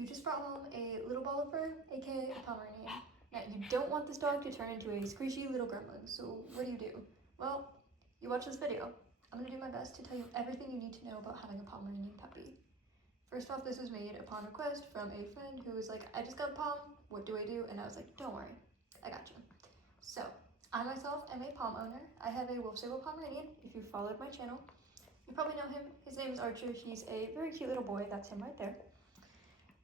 you just brought home a little ball of fur, aka a Pomeranian. Now, you don't want this dog to turn into a squishy little gremlin, so what do? Well, you watch this video. I'm gonna do my best to tell you everything you need to know about having a Pomeranian puppy. First off, this was made upon request from a friend who was like, I just got a Pom, what do I do? And I was like, don't worry, I got you. So, I myself am a Pom owner. I have a Wolf Sable Pomeranian. If you followed my channel, you probably know him. His name is Archer. He's a very cute little boy. That's him right there.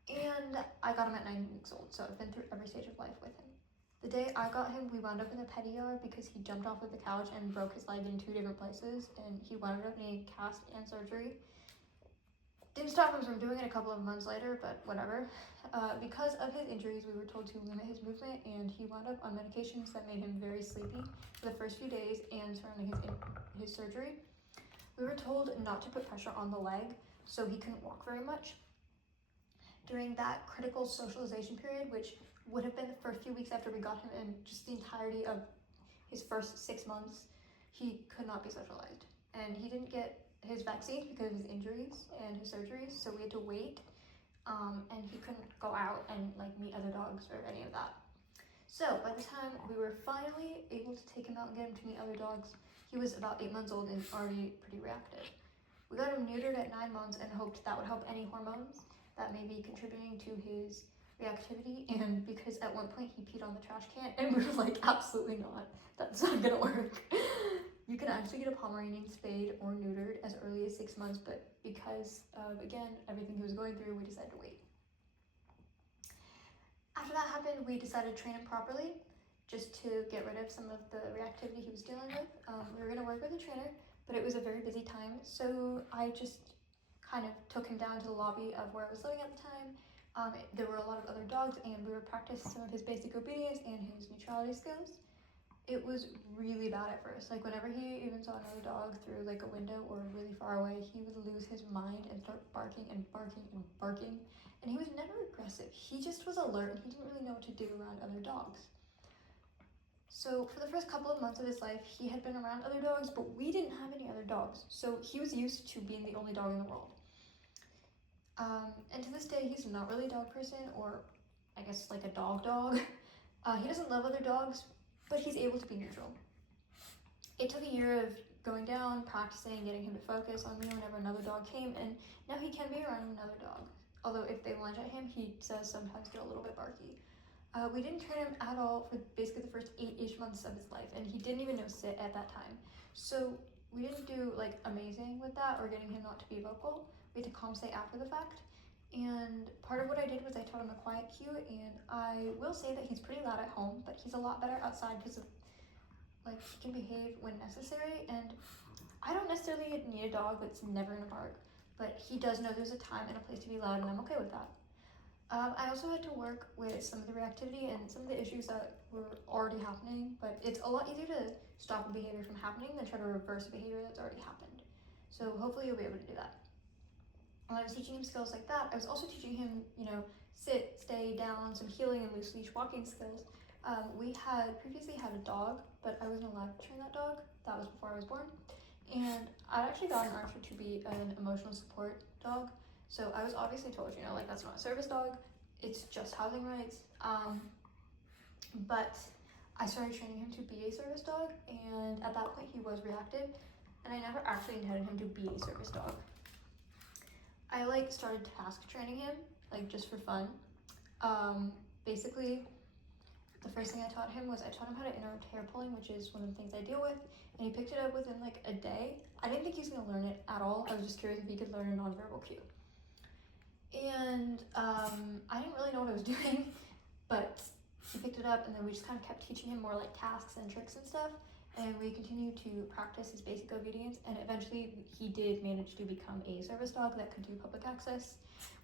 And I got him at 9 weeks old, so I've been through every stage of life with him. The day I got him, we wound up in the petty yard because he jumped off of the couch and broke his leg in 2 different places, and he wound up in a cast and surgery. Didn't stop him from doing it a couple of months later, but whatever. Because of his injuries, we were told to limit his movement, and he wound up on medications that made him very sleepy for the first few days and surrounding his surgery. We were told not to put pressure on the leg, so he couldn't walk very much. During that critical socialization period, which would have been the first few weeks after we got him and just the entirety of his first 6 months, he could not be socialized. And he didn't get his vaccines because of his injuries and his surgeries, so we had to wait, and he couldn't go out and like meet other dogs or any of that. So by the time we were finally able to take him out and get him to meet other dogs, he was about 8 months old and already pretty reactive. We got him neutered at 9 months and hoped that would help any hormones that may be contributing to his reactivity, and because at one point he peed on the trash can and we were like, absolutely not, that's not gonna work. You can actually get a Pomeranian spayed or neutered as early as 6 months, but because of, again, everything he was going through, we decided to wait. After that happened, we decided to train him properly just to get rid of some of the reactivity he was dealing with. We were gonna work with a trainer, but it was a very busy time, so I just kind of took him down to the lobby of where I was living at the time. There were a lot of other dogs, and we were practicing some of his basic obedience and his neutrality skills. It was really bad at first. Like whenever he even saw another dog through like a window or really far away, he would lose his mind and start barking and barking and barking. And he was never aggressive. He just was alert and he didn't really know what to do around other dogs. So for the first couple of months of his life, he had been around other dogs, but we didn't have any other dogs. So he was used to being the only dog in the world. And to this day, he's not really a dog person, or I guess like a dog. He doesn't love other dogs, but he's able to be neutral. It took a year of going down, practicing, getting him to focus on me whenever another dog came, and now he can be around another dog. Although if they lunge at him, he does sometimes get a little bit barky. We didn't train him at all for basically the first 8-ish months of his life, and he didn't even know sit at that time. So we didn't do like amazing with that or getting him not to be vocal. We had to compensate after the fact. And part of what I did was I taught him a quiet cue, and I will say that he's pretty loud at home, but he's a lot better outside because of like he can behave when necessary. And I don't necessarily need a dog that's never in a park, but he does know there's a time and a place to be loud, and I'm okay with that. I also had to work with some of the reactivity and some of the issues that were already happening, but it's a lot easier to stop a behavior from happening than try to reverse a behavior that's already happened. So hopefully you'll be able to do that. When I was teaching him skills like that, I was also teaching him, sit, stay down, some healing and loose leash walking skills. We had previously had a dog, but I wasn't allowed to train that dog. That was before I was born. And I'd actually gotten Archer to be an emotional support dog. So I was obviously told, that's not a service dog, it's just housing rights. But I started training him to be a service dog, and at that point he was reactive, and I never actually intended him to be a service dog. I started task training him, just for fun. Basically, the first thing I taught him was I taught him how to interrupt hair pulling, which is one of the things I deal with, and he picked it up within a day. I didn't think he was gonna learn it at all. I was just curious if he could learn a nonverbal cue. And I didn't really know what I was doing, but he picked it up, and then we just kind of kept teaching him more tasks and tricks and stuff, and we continued to practice his basic obedience, and eventually he did manage to become a service dog that could do public access.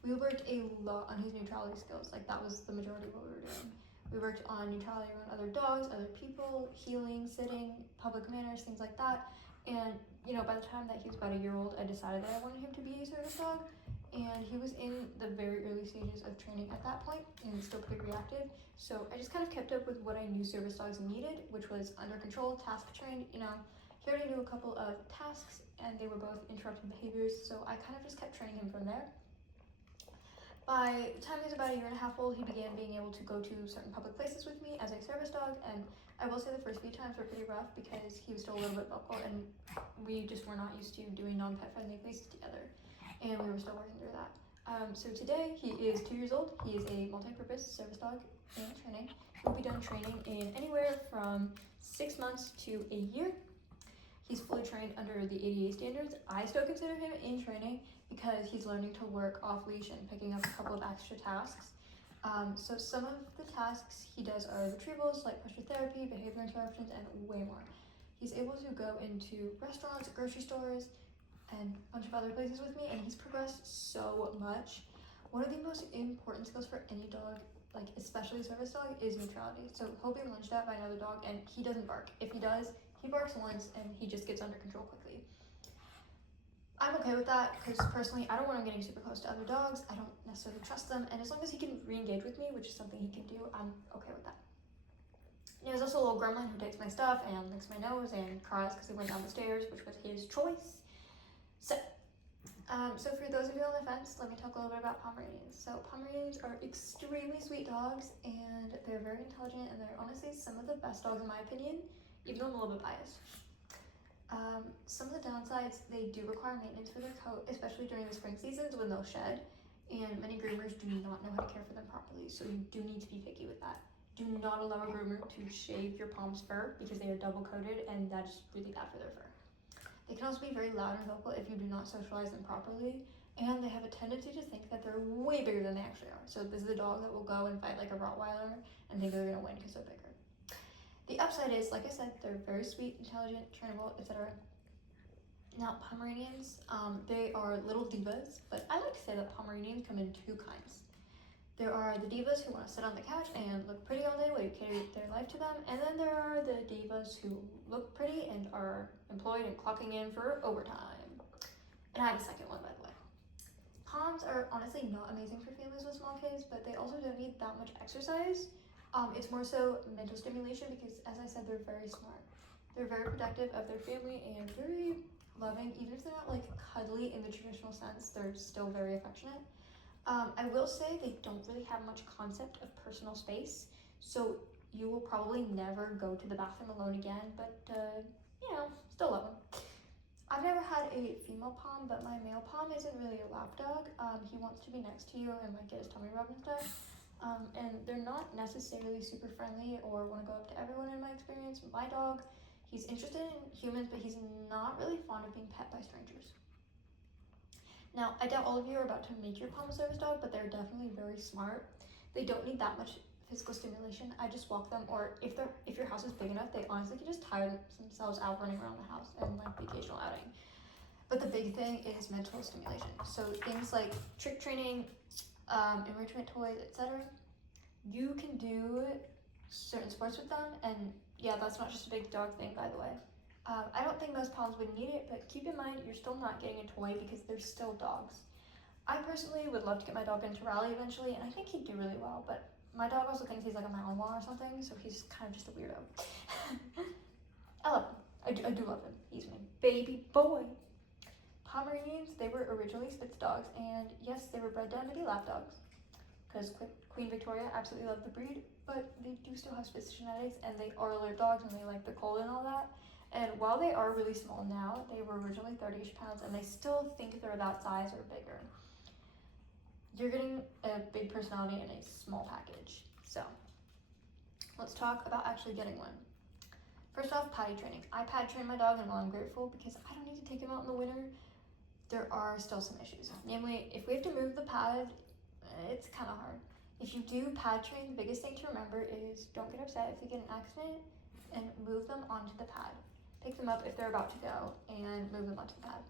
We worked a lot on his neutrality skills. That was the majority of what we were doing. We worked on neutrality around other dogs, other people, healing, sitting, public manners, things like that. And by the time that he was about a year old, I decided that I wanted him to be a service dog, and he was in the very early stages of training at that point and still pretty reactive. So I just kind of kept up with what I knew service dogs needed, which was under control, task trained. He already knew a couple of tasks, and they were both interrupted behaviors, so I kind of just kept training him from there. By the time he was about 1.5 years old, he began being able to go to certain public places with me as a service dog, and I will say the first few times were pretty rough because he was still a little bit vocal and we just were not used to doing non-pet friendly places together, and we were still working through that. So today he is 2 years old. He is a multi-purpose service dog in training. He'll be done training in anywhere from 6 months to a year. He's fully trained under the ADA standards. I still consider him in training because he's learning to work off leash and picking up a couple of extra tasks. So some of the tasks he does are retrievals, like pressure therapy, behavior interruptions, and way more. He's able to go into restaurants, grocery stores, and a bunch of other places with me, and he's progressed so much. One of the most important skills for any dog, like especially a service dog, is neutrality. So he'll be lunged at by another dog and he doesn't bark. If he does, he barks once and he just gets under control quickly. I'm okay with that because personally I don't want him getting super close to other dogs. I don't necessarily trust them, and as long as he can re-engage with me, which is something he can do, I'm okay with that. There's also a little gremlin who takes my stuff and licks my nose and cries because he went down the stairs, which was his choice. So for those of you on the fence, let me talk a little bit about Pomeranians. So Pomeranians are extremely sweet dogs, and they're very intelligent, and they're honestly some of the best dogs in my opinion, even though I'm a little bit biased. Some of the downsides, they do require maintenance for their coat, especially during the spring seasons when they'll shed, and many groomers do not know how to care for them properly, so you do need to be picky with that. Do not allow a groomer to shave your Pom's fur because they are double coated, and that's really bad for their fur. They can also be very loud and vocal if you do not socialize them properly, and they have a tendency to think that they're way bigger than they actually are. So this is a dog that will go and fight like a Rottweiler and think they're going to win because they're bigger. The upside is, like I said, they're very sweet, intelligent, trainable, etc. Now, Pomeranians, they are little divas, but I like to say that Pomeranians come in two kinds. There are the divas who want to sit on the couch and look pretty all day while you cater their life to them, and then there are the divas who look pretty and are employed and clocking in for overtime. And I have a second one, by the way. Poms are honestly not amazing for families with small kids, but they also don't need that much exercise. It's more so mental stimulation because, as I said, they're very smart. They're very protective of their family and very loving. Even if they're not like cuddly in the traditional sense, they're still very affectionate. I will say they don't really have much concept of personal space, so you will probably never go to the bathroom alone again, but still love them. I've never had a female Pom, but my male Pom isn't really a lap dog. He wants to be next to you and like get his tummy rubbed and stuff. And they're not necessarily super friendly or want to go up to everyone in my experience. My dog, he's interested in humans, but he's not really fond of being pet by strangers. Now, I doubt all of you are about to make your Pom a service dog, but they're definitely very smart. They don't need that much physical stimulation. I just walk them, or if your house is big enough, they honestly can just tire themselves out running around the house and like the occasional outing. But the big thing is mental stimulation. So things like trick training, enrichment toys, etc. You can do certain sports with them, and yeah, that's not just a big dog thing, by the way. I don't think most Poms would need it, but keep in mind you're still not getting a toy because they're still dogs. I personally would love to get my dog into rally eventually, and I think he'd do really well, but my dog also thinks he's like a Malinois or something, so he's kind of just a weirdo. I love him. I do love him. He's my baby boy. Pomeranians, they were originally Spitz dogs, and yes, they were bred down to be lap dogs, because Queen Victoria absolutely loved the breed, but they do still have Spitz genetics, and they are alert dogs, and they like the cold and all that. And while they are really small now, they were originally 30-ish pounds, and they still think they're that size or bigger. You're getting a big personality in a small package. So let's talk about actually getting one. First off, potty training. I potty train my dog, and while I'm grateful because I don't need to take him out in the winter, there are still some issues. Namely, if we have to move the pad, it's kind of hard. If you do pad train, the biggest thing to remember is don't get upset if they get an accident and move them onto the pad. Pick them up if they're about to go and move them onto the pad.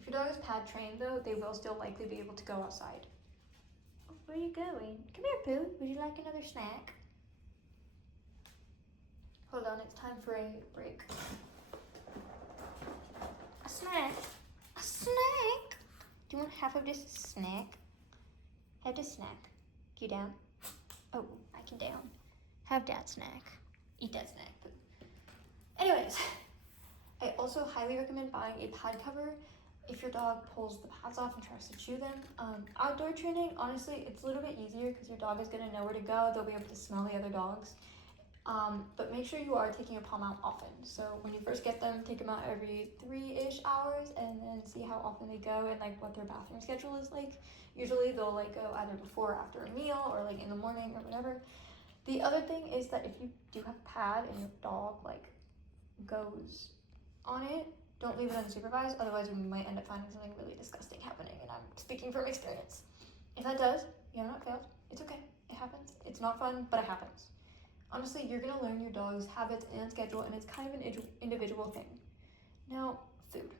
If your dog is pad trained though, they will still likely be able to go outside. Where are you going? Come here, Pooh. Would you like another snack? Hold on, it's time for a break. A snack? A snack? Do you want half of this snack? Have this snack. You down? Oh, I can down. Have that snack. Eat that snack, Pooh. Anyways, I also highly recommend buying a pad cover. if your dog pulls the pads off and tries to chew them. Outdoor training, honestly, it's a little bit easier because your dog is going to know where to go. They'll be able to smell the other dogs. But make sure you are taking your palm out often. So when you first get them, take them out every 3-ish hours and then see how often they go and like what their bathroom schedule is like. Usually they'll like go either before or after a meal or like in the morning or whatever. The other thing is that if you do have a pad and your dog like goes on it, don't leave it unsupervised, otherwise you might end up finding something really disgusting happening, and I'm speaking from experience. If that does, you have not failed. It's okay. It happens. It's not fun, but it happens. Honestly, you're gonna learn your dog's habits and schedule, and it's kind of an individual thing. Now, food.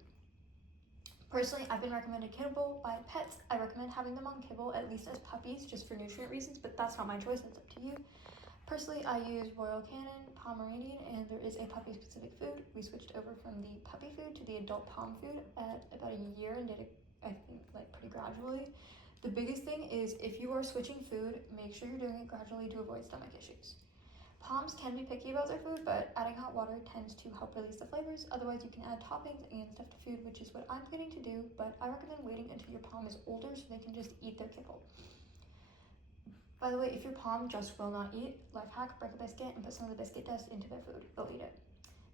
Personally, I've been recommended kibble by pets. I recommend having them on kibble, at least as puppies, just for nutrient reasons, but that's not my choice, it's up to you. Personally, I use Royal Canin, Pomeranian, and there is a puppy-specific food. We switched over from the puppy food to the adult pom food at about a year and did it, I think, like pretty gradually. The biggest thing is if you are switching food, make sure you're doing it gradually to avoid stomach issues. Poms can be picky about their food, but adding hot water tends to help release the flavors. Otherwise, you can add toppings and stuff to food, which is what I'm planning to do, but I recommend waiting until your pom is older so they can just eat their kibble. By the way, if your pom just will not eat, life hack, break a biscuit and put some of the biscuit dust into their food. They'll eat it.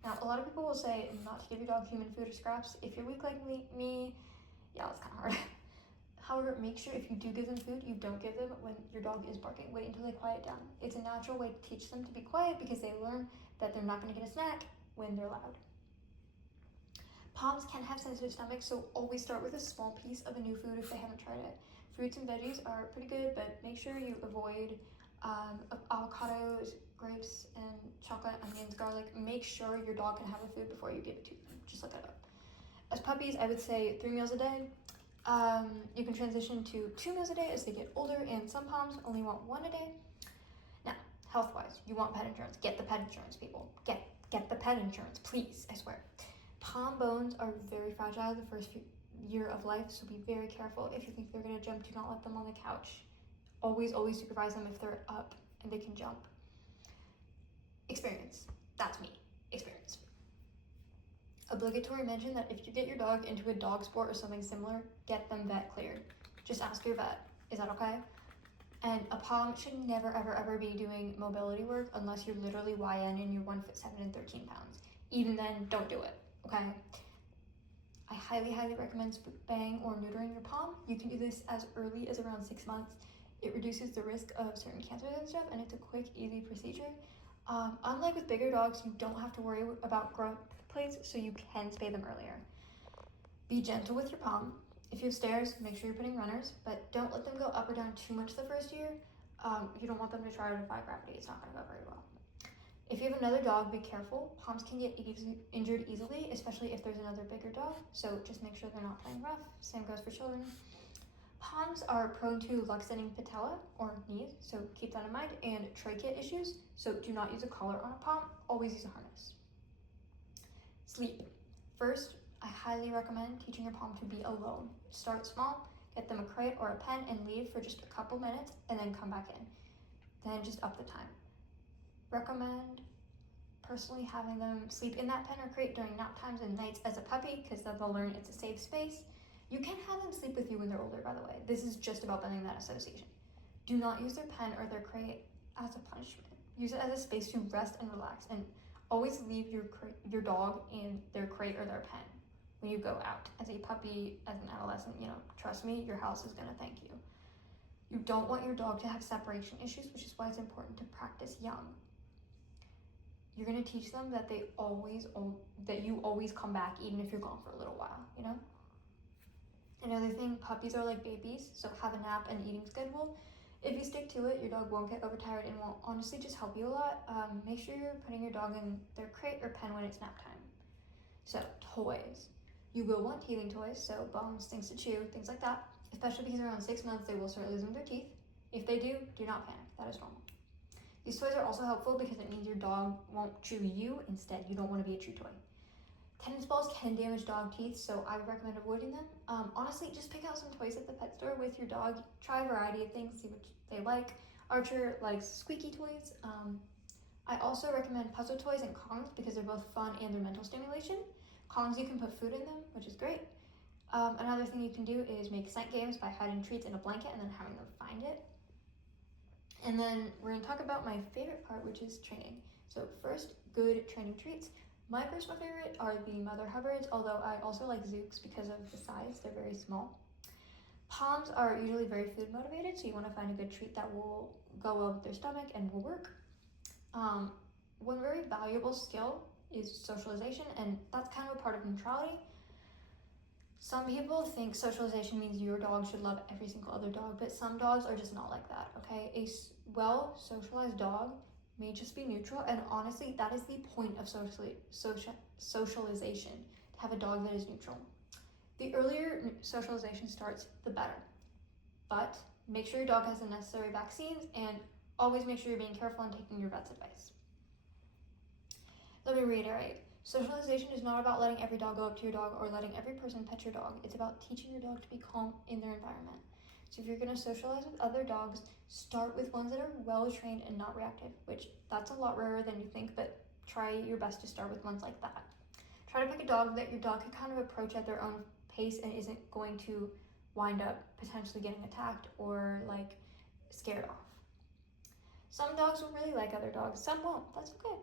Now, a lot of people will say not to give your dog human food or scraps. If you're weak like me, yeah, it's kind of hard. However, make sure if you do give them food, you don't give them when your dog is barking. Wait until they quiet down. It's a natural way to teach them to be quiet because they learn that they're not going to get a snack when they're loud. Poms can have sensitive stomachs, so always start with a small piece of a new food if they haven't tried it. Fruits and veggies are pretty good, but make sure you avoid avocados, grapes, and chocolate, onions, garlic. Make sure your dog can have a food before you give it to them. Just look it up. As puppies, I would say 3 meals a day. You can transition to 2 meals a day as they get older, and some poms only want 1 a day. Now, health-wise, you want pet insurance. Get the pet insurance, people. Get the pet insurance, please, I swear. Pom bones are very fragile the first year of life, so be very careful. If you think they're gonna jump, do not let them on the couch. Always supervise them if they're up and they can jump. Experience. That's me. Experience. Obligatory mention that if you get your dog into a dog sport or something similar, get them vet cleared. Just ask your vet. Is that okay? And a pom should never, ever be doing mobility work unless you're literally YN and you're 1'7" and 13 pounds. Even then, don't do it, okay? I highly recommend spaying or neutering your pom. You can do this as early as around 6 months. It reduces the risk of certain cancers and stuff, and it's a quick, easy procedure. Unlike with bigger dogs, you don't have to worry about growth plates, so you can spay them earlier. Be gentle with your pom. If you have stairs, make sure you're putting runners, but don't let them go up or down too much the first year. You don't want them to try to defy gravity. It's not going to go very well. If you have another dog, be careful. Poms can get injured easily, especially if there's another bigger dog, so just make sure they're not playing rough. Same goes for children. Poms are prone to luxating patella, or knees, so keep that in mind, and trachea issues, so do not use a collar on a pom, always use a harness. Sleep. First, I highly recommend teaching your pom to be alone. Start small, get them a crate or a pen and leave for just a couple minutes, and then come back in. Then just up the time. Recommend personally having them sleep in that pen or crate during nap times and nights as a puppy, because then they'll learn it's a safe space. You can have them sleep with you when they're older, by the way. This is just about building that association. Do not use their pen or their crate as a punishment. Use it as a space to rest and relax, and always leave your dog in their crate or their pen when you go out. As a puppy, as an adolescent, trust me, your house is gonna thank you. You don't want your dog to have separation issues, which is why it's important to practice young. You're gonna teach them that you always come back even if you're gone for a little while, Another thing, puppies are like babies, so have a nap and eating schedule. If you stick to it, your dog won't get overtired and will honestly just help you a lot. Make sure you're putting your dog in their crate or pen when it's nap time. So, toys. You will want teething toys, so bones, things to chew, things like that. Especially because around 6 months, they will start losing their teeth. If they do not panic. That is normal. These toys are also helpful because it means your dog won't chew you. Instead, you don't want to be a chew toy. Tennis balls can damage dog teeth, so I would recommend avoiding them. Honestly, just pick out some toys at the pet store with your dog. Try a variety of things, see what they like. Archer likes squeaky toys. I also recommend puzzle toys and Kongs because they're both fun and they're mental stimulation. Kongs, you can put food in them, which is great. Another thing you can do is make scent games by hiding treats in a blanket and then having them find it. And then we're going to talk about my favorite part, which is training. So first, good training treats. My personal favorite are the Mother Hubbards, although I also like Zooks because of the size. They're very small. Poms are usually very food motivated, so you want to find a good treat that will go well with their stomach and will work. One very valuable skill is socialization, and that's kind of a part of neutrality. Some people think socialization means your dog should love every single other dog, but some dogs are just not like that, okay? A well-socialized dog may just be neutral, and honestly, that is the point of socialization, to have a dog that is neutral. The earlier socialization starts, the better. But make sure your dog has the necessary vaccines, and always make sure you're being careful and taking your vet's advice. Let me reiterate. Socialization is not about letting every dog go up to your dog or letting every person pet your dog. It's about teaching your dog to be calm in their environment. So if you're going to socialize with other dogs, start with ones that are well trained and not reactive, which that's a lot rarer than you think, but try your best to start with ones like that. Try to pick a dog that your dog can kind of approach at their own pace and isn't going to wind up potentially getting attacked or like scared off. Some dogs will really like other dogs, some won't. That's okay.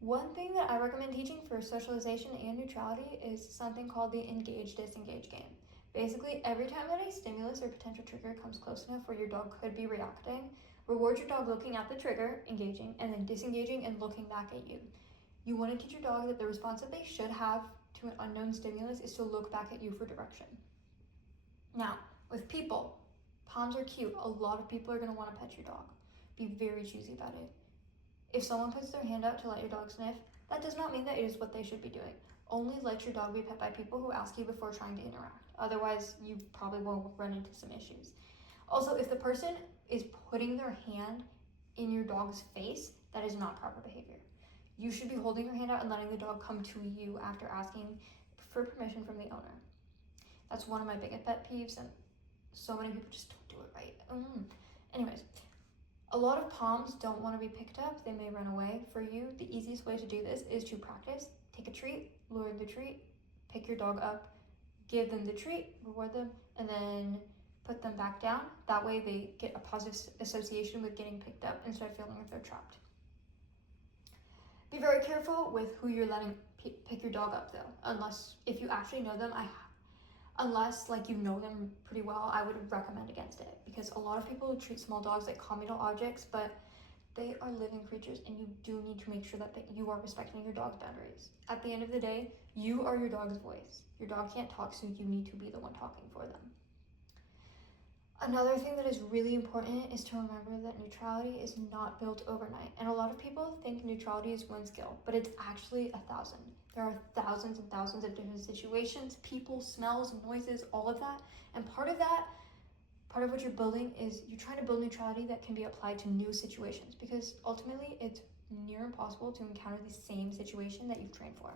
One thing that I recommend teaching for socialization and neutrality is something called the engage-disengage game. Basically, every time that a stimulus or potential trigger comes close enough where your dog could be reacting, reward your dog looking at the trigger, engaging, and then disengaging and looking back at you. You want to teach your dog that the response that they should have to an unknown stimulus is to look back at you for direction. Now, with people, Poms are cute. A lot of people are going to want to pet your dog. Be very choosy about it. If someone puts their hand out to let your dog sniff, that does not mean that it is what they should be doing. Only let your dog be pet by people who ask you before trying to interact. Otherwise, you probably will run into some issues. Also, if the person is putting their hand in your dog's face, that is not proper behavior. You should be holding your hand out and letting the dog come to you after asking for permission from the owner. That's one of my biggest pet peeves, and so many people just don't do it right. Anyways, a lot of Poms don't want to be picked up. They may run away. For you, the easiest way to do this is to practice. Take a treat, lure the treat, pick your dog up, give them the treat, reward them, and then put them back down. That way they get a positive association with getting picked up instead of feeling like they're trapped. Be very careful with who you're letting pick your dog up though, unless if you actually know them. Unless like you know them pretty well, I would recommend against it, because a lot of people treat small dogs like communal objects, but they are living creatures and you do need to make sure that you are respecting your dog's boundaries. At the end of the day, you are your dog's voice. Your dog can't talk, so you need to be the one talking for them. Another thing that is really important is to remember that neutrality is not built overnight. And a lot of people think neutrality is one skill, but it's actually 1,000. There are thousands and thousands of different situations, people, smells, noises, all of that. And part of what you're building is you're trying to build neutrality that can be applied to new situations, because ultimately it's near impossible to encounter the same situation that you've trained for.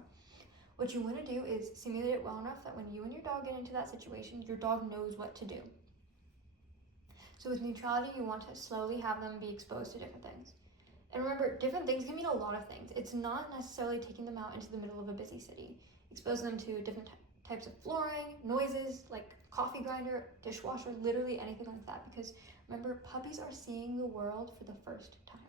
What you want to do is simulate it well enough that when you and your dog get into that situation, your dog knows what to do. So with neutrality, you want to slowly have them be exposed to different things. And remember, different things can mean a lot of things. It's not necessarily taking them out into the middle of a busy city. Expose them to different types of flooring, noises, like coffee grinder, dishwasher, literally anything like that. Because remember, puppies are seeing the world for the first time.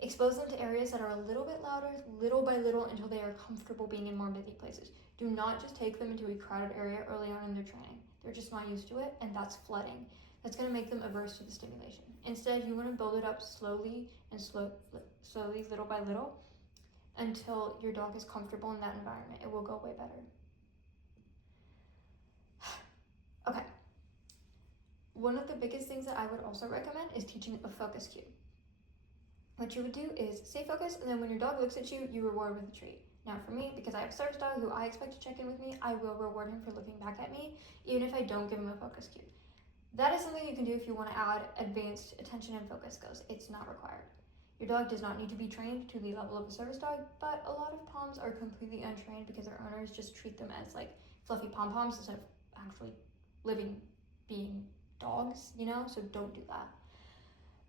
Expose them to areas that are a little bit louder, little by little, until they are comfortable being in more busy places. Do not just take them into a crowded area early on in their training. They're just not used to it, and that's flooding. That's going to make them averse to the stimulation. Instead, you want to build it up slowly and slowly, little by little, until your dog is comfortable in that environment. It will go way better. Okay. One of the biggest things that I would also recommend is teaching a focus cue. What you would do is stay focused, and then when your dog looks at you, you reward with a treat. Now for me, because I have a service dog who I expect to check in with me, I will reward him for looking back at me, even if I don't give him a focus cue. That is something you can do if you want to add advanced attention and focus skills. It's not required. Your dog does not need to be trained to the level of a service dog, but a lot of Poms are completely untrained because their owners just treat them as like fluffy pom-poms instead of actually living being dogs, so don't do that.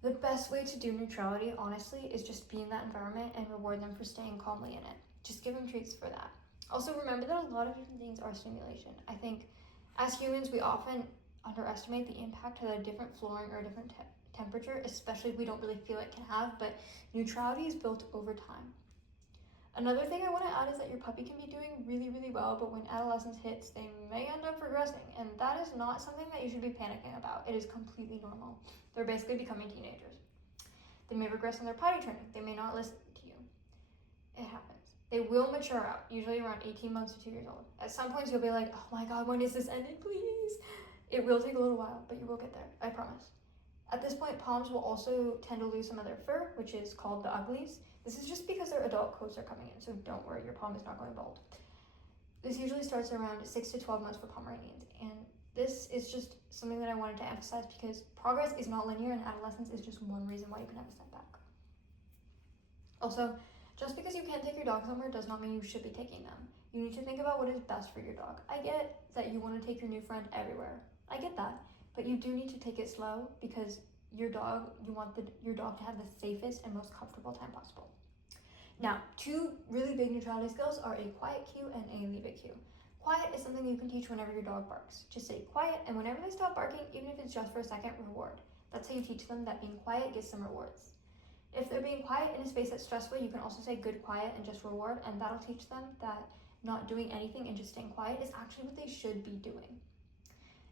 The best way to do neutrality, honestly, is just be in that environment and reward them for staying calmly in it. Just give them treats for that. Also, remember that a lot of different things are stimulation. I think as humans, we often underestimate the impact that a different flooring or a different temperature, especially if we don't really feel it, can have, but neutrality is built over time. Another thing I want to add is that your puppy can be doing really, really well, but when adolescence hits, they may end up regressing, and that is not something that you should be panicking about. It is completely normal. They're basically becoming teenagers. They may regress in their potty training. They may not listen to you. It happens. They will mature out, usually around 18 months to 2 years old. At some points, you'll be like, oh my God, when is this ending, please? It will take a little while, but you will get there, I promise. At this point, Poms will also tend to lose some of their fur, which is called the uglies. This is just because their adult coats are coming in, so don't worry, your Pom is not going bald. This usually starts around 6 to 12 months for Pomeranians, and this is just something that I wanted to emphasize because progress is not linear, and adolescence is just one reason why you can have a setback. Also, just because you can't take your dog somewhere does not mean you should be taking them. You need to think about what is best for your dog. I get that you want to take your new friend everywhere. I get that, but you do need to take it slow because you want your dog to have the safest and most comfortable time possible. Now, two really big neutrality skills are a quiet cue and a leave it cue. Quiet is something you can teach whenever your dog barks. Just say quiet, and whenever they stop barking, even if it's just for a second, reward. That's how you teach them that being quiet gets some rewards. If they're being quiet in a space that's stressful, you can also say good quiet and just reward, and that'll teach them that not doing anything and just staying quiet is actually what they should be doing.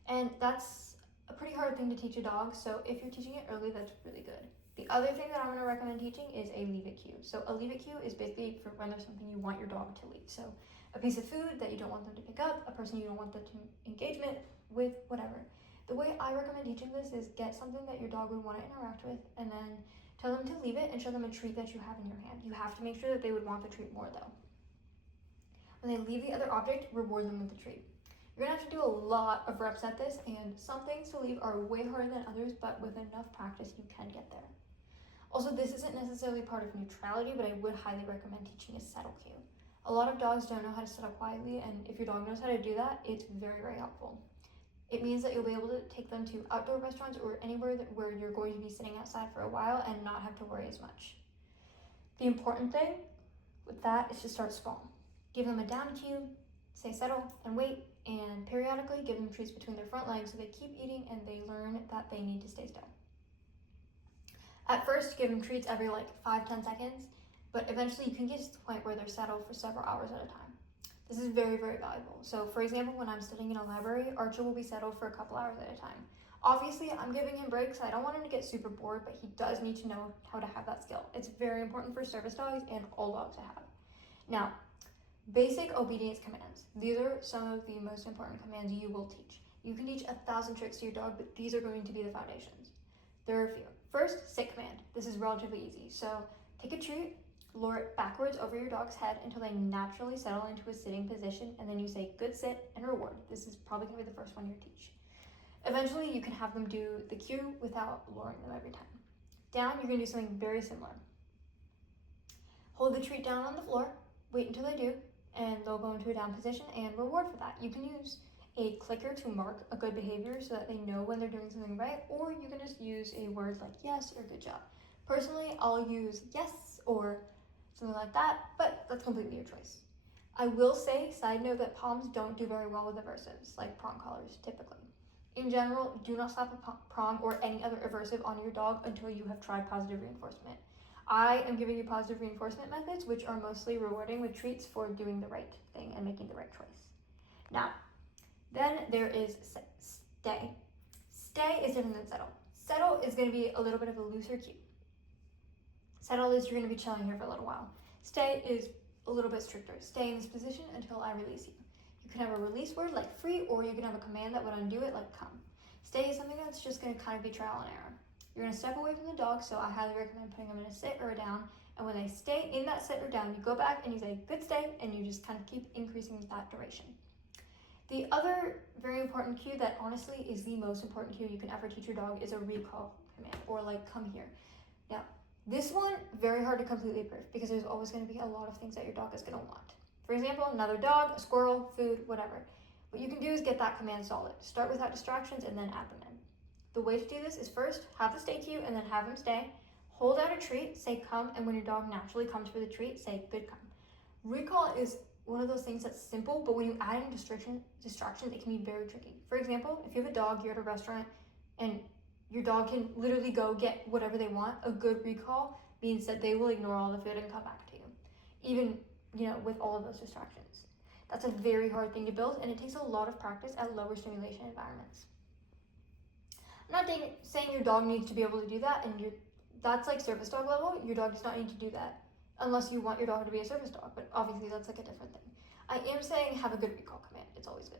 And that's a pretty hard thing to teach a dog, so if you're teaching it early, that's really good. The other thing that I'm going to recommend teaching is a leave it cue. So a leave it cue is basically for when there's something you want your dog to leave. So a piece of food that you don't want them to pick up, a person you don't want them to engagement with, whatever. The way I recommend teaching this is get something that your dog would want to interact with and then tell them to leave it and show them a treat that you have in your hand. You have to make sure that they would want the treat more though. When they leave the other object, reward them with the treat. You're gonna have to do a lot of reps at this, and some things to leave are way harder than others, but with enough practice, you can get there. Also, this isn't necessarily part of neutrality, but I would highly recommend teaching a settle cue. A lot of dogs don't know how to settle quietly, and if your dog knows how to do that, it's very, very helpful. It means that you'll be able to take them to outdoor restaurants or anywhere where you're going to be sitting outside for a while and not have to worry as much. The important thing with that is to start small. Give them a down cue, say settle and wait, and periodically give them treats between their front legs so they keep eating and they learn that they need to stay still. At first, give them treats every 5-10 seconds, but eventually you can get to the point where they're settled for several hours at a time. This is very, very valuable. So for example, when I'm studying in a library, Archer will be settled for a couple hours at a time. Obviously, I'm giving him breaks. I don't want him to get super bored, but he does need to know how to have that skill. It's very important for service dogs and all dogs to have. Now, basic obedience commands. These are some of the most important commands you will teach. You can teach 1,000 tricks to your dog, but these are going to be the foundations. There are a few. First, sit command. This is relatively easy. So take a treat, lure it backwards over your dog's head until they naturally settle into a sitting position, and then you say good sit and reward. This is probably going to be the first one you teach. Eventually, you can have them do the cue without luring them every time. Down, you're going to do something very similar. Hold the treat down on the floor, wait until they do, and they'll go into a down position and reward for that. You can use a clicker to mark a good behavior so that they know when they're doing something right, or you can just use a word like yes or good job. Personally, I'll use yes or something like that, but that's completely your choice. I will say, side note, that Poms don't do very well with aversives, like prong collars, typically. In general, do not slap a prong or any other aversive on your dog until you have tried positive reinforcement. I am giving you positive reinforcement methods, which are mostly rewarding with treats for doing the right thing and making the right choice. Now, then there is stay. Stay is different than settle. Settle is going to be a little bit of a looser cue. Settle is you're going to be chilling here for a little while. Stay is a little bit stricter. Stay in this position until I release you. You can have a release word like free, or you can have a command that would undo it like come. Stay is something that's just going to kind of be trial and error. You're going to step away from the dog, so I highly recommend putting them in a sit or a down. And when they stay in that sit or down, you go back and you say good stay, and you just kind of keep increasing that duration. The other very important cue that honestly is the most important cue you can ever teach your dog is a recall command, or like come here. Now, this one, very hard to completely prove because there's always going to be a lot of things that your dog is going to want. For example, another dog, a squirrel, food, whatever. What you can do is get that command solid. Start without distractions and then add them in. The way to do this is first have the stay cue and then have him stay. Hold out a treat, say come, and when your dog naturally comes for the treat, say good come. Recall is one of those things that's simple, but when you add in distractions, it can be very tricky. For example, if you have a dog, you're at a restaurant, and your dog can literally go get whatever they want, a good recall means that they will ignore all the food and come back to you, even, with all of those distractions. That's a very hard thing to build, and it takes a lot of practice at lower stimulation environments. I'm not saying your dog needs to be able to do that, and that's like service dog level. Your dog does not need to do that unless you want your dog to be a service dog, but obviously that's like a different thing. I am saying have a good recall command. It's always good.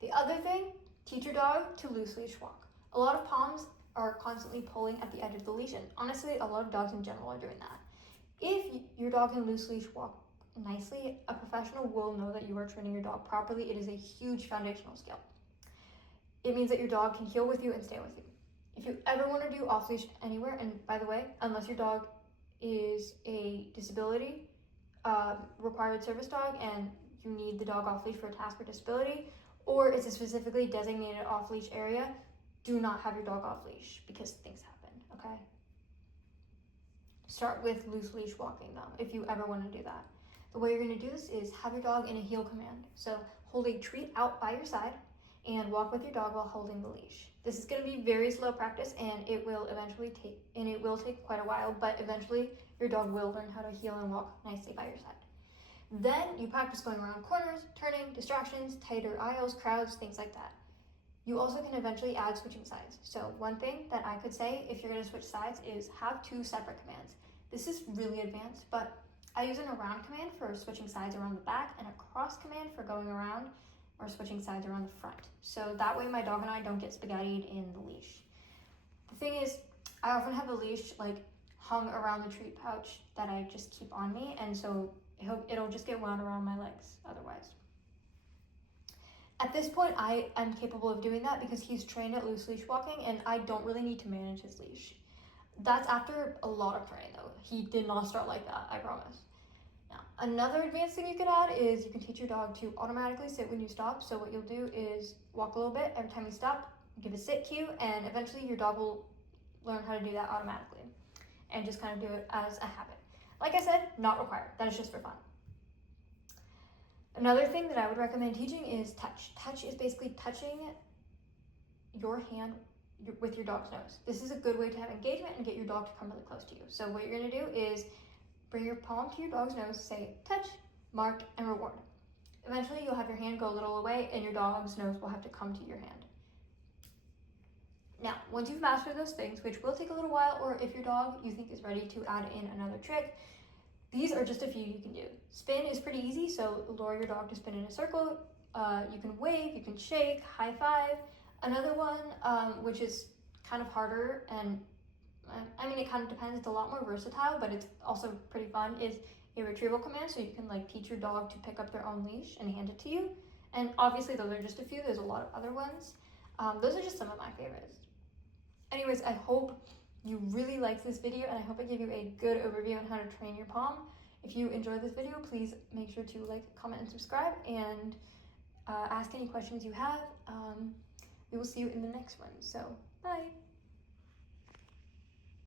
The other thing, teach your dog to loose leash walk. A lot of POMs are constantly pulling at the edge of the leash, and honestly, a lot of dogs in general are doing that. If your dog can loose leash walk nicely, a professional will know that you are training your dog properly. It is a huge foundational skill. It means that your dog can heel with you and stay with you. If you ever want to do off leash anywhere, and by the way, unless your dog is a disability required service dog and you need the dog off leash for a task or disability, or it's a specifically designated off leash area, do not have your dog off leash because things happen, okay? Start with loose leash walking though, if you ever want to do that. The way you're going to do this is have your dog in a heel command. So hold a treat out by your side and walk with your dog while holding the leash. This is going to be very slow practice, and it will take quite a while, but eventually your dog will learn how to heel and walk nicely by your side. Then you practice going around corners, turning, distractions, tighter aisles, crowds, things like that. You also can eventually add switching sides. So one thing that I could say if you're going to switch sides is have 2 separate commands. This is really advanced, but I use an around command for switching sides around the back and a cross command for going around or switching sides around the front. So that way my dog and I don't get spaghettied in the leash. The thing is, I often have a leash hung around the treat pouch that I just keep on me, and so it'll just get wound around my legs otherwise. At this point, I am capable of doing that because he's trained at loose leash walking, and I don't really need to manage his leash. That's after a lot of training though. He did not start like that, I promise. Now, another advanced thing you could add is you can teach your dog to automatically sit when you stop. So what you'll do is walk a little bit every time you stop, give a sit cue, and eventually your dog will learn how to do that automatically and just kind of do it as a habit. Like I said, not required. That is just for fun. Another thing that I would recommend teaching is touch. Touch is basically touching your hand with your dog's nose. This is a good way to have engagement and get your dog to come really close to you. So what you're going to do is bring your palm to your dog's nose, say touch, mark, and reward. Eventually you'll have your hand go a little away and your dog's nose will have to come to your hand. Now, once you've mastered those things, which will take a little while, or if your dog you think is ready to add in another trick, these are just a few you can do. Spin is pretty easy, so lure your dog to spin in a circle. You can wave, you can shake, high five. Another one, which is kind of harder, and I mean, it kind of depends. It's a lot more versatile, but it's also pretty fun, is a retrieval command. So you can teach your dog to pick up their own leash and hand it to you. And obviously those are just a few. There's a lot of other ones. Those are just some of my favorites. Anyways, I hope you really liked this video, and I hope I gave you a good overview on how to train your palm. If you enjoyed this video, please make sure to like, comment, and subscribe, and ask any questions you have. We will see you in the next one. So, bye.